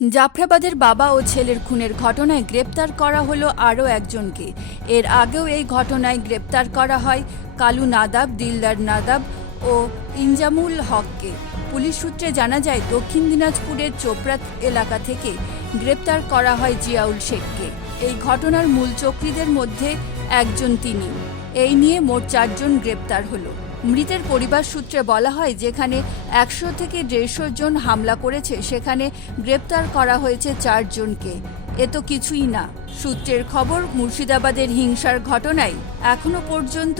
জাফরাবাদের বাবা ও ছেলের খুনের ঘটনায় গ্রেপ্তার করা হলো আরও একজনকে। এর আগেও এই ঘটনায় গ্রেপ্তার করা হয় কালু নাদাব, দিলদার নাদাব ও ইনজামুল হককে। পুলিশ সূত্রে জানা যায়, দক্ষিণ দিনাজপুরের চোপড়া এলাকা থেকে গ্রেপ্তার করা হয় জিয়াউল শেখকে। এই ঘটনার মূল চক্রীদের মধ্যে একজন তিনি। এই নিয়ে মোট 4 জন গ্রেপ্তার হলো। মৃতের পরিবার সূত্রে বলা হয়, যেখানে 100 থেকে 150 জন হামলা করেছে, সেখানে গ্রেপ্তার করা হয়েছে 4 জনকে। এ তো কিছুই না। সূত্রের খবর, মুর্শিদাবাদের হিংসার ঘটনায় এখনো পর্যন্ত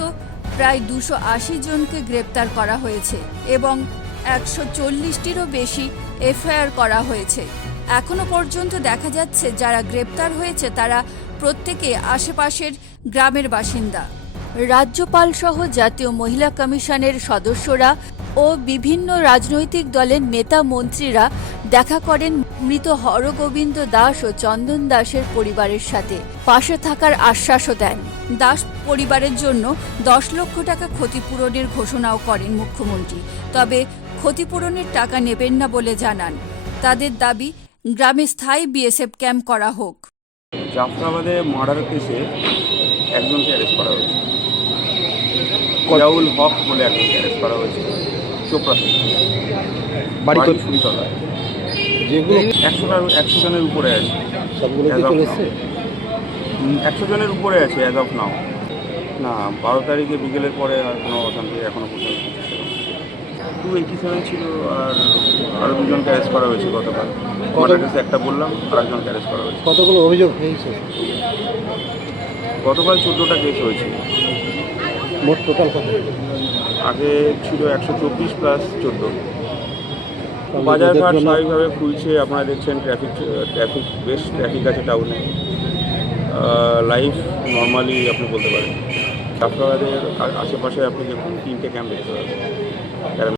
প্রায় 280 জনকে গ্রেপ্তার করা হয়েছে এবং 140টিরও বেশি এফআইআর করা হয়েছে। এখনো পর্যন্ত দেখা যাচ্ছে, যারা গ্রেপ্তার হয়েছে তারা প্রত্যেকে আশেপাশের গ্রামের বাসিন্দা। রাজ্যপাল সহ জাতীয় মহিলা কমিশনের সদস্যরা ও বিভিন্ন রাজনৈতিক দলের নেতা মন্ত্রীরা দেখা করেন মৃত হরগোবিন্দ দাস ও চন্দন দাসের পরিবারের সাথে। পাশে থাকার আশ্বাসও দেন। দাস পরিবারের জন্য 10 লক্ষ টাকা ক্ষতিপূরণের ঘোষণাও করেন মুখ্যমন্ত্রী। তবে ক্ষতিপূরণের টাকা নেবেন না বলে জানান। তাদের দাবি, গ্রামে স্থায়ী বিএসএফ ক্যাম্প করা হোক। জাফরাবাদে মার্ডার কেসে একজনকে অ্যারেস্ট করা হয়েছে। জিয়াউল হক বলে একজনকে অ্যারেস্ট করা হয়েছে চোপড়া থেকে। বাড়ি ফুলতলায়। যেগুলো 100 জনের উপরে আছে। সবগুলো 100 জনের উপরে আছে অ্যাজ অফ নাও। না, 12 তারিখে বিকেলের পরে আর কোনো অশান্তি এখনো পর্যন্ত কিছু ছিল। 287 ছিল, আর আরও 2জনকে অ্যারেস্ট করা হয়েছে গতকাল। মার্ডার কেসে একটা বললাম, আর একজনকে অ্যারেস্ট করা হয়েছে। কতগুলো অভিযোগ হয়েছে? গতকাল 14টা কেস হয়েছে। মোট টোটাল কত? আগে ছিল 124 প্লাস 14। বাজারঘাট স্বাভাবিকভাবে খুলছে। আপনারা দেখছেন ট্রাফিক বেশ ট্রাফিক আছে টাউনে। লাইফ নর্মালি আপনি বলতে পারেন। জাফরাবাদের আশেপাশে আপনি দেখুন 3টে ক্যাম্প দেখতে পাবেন।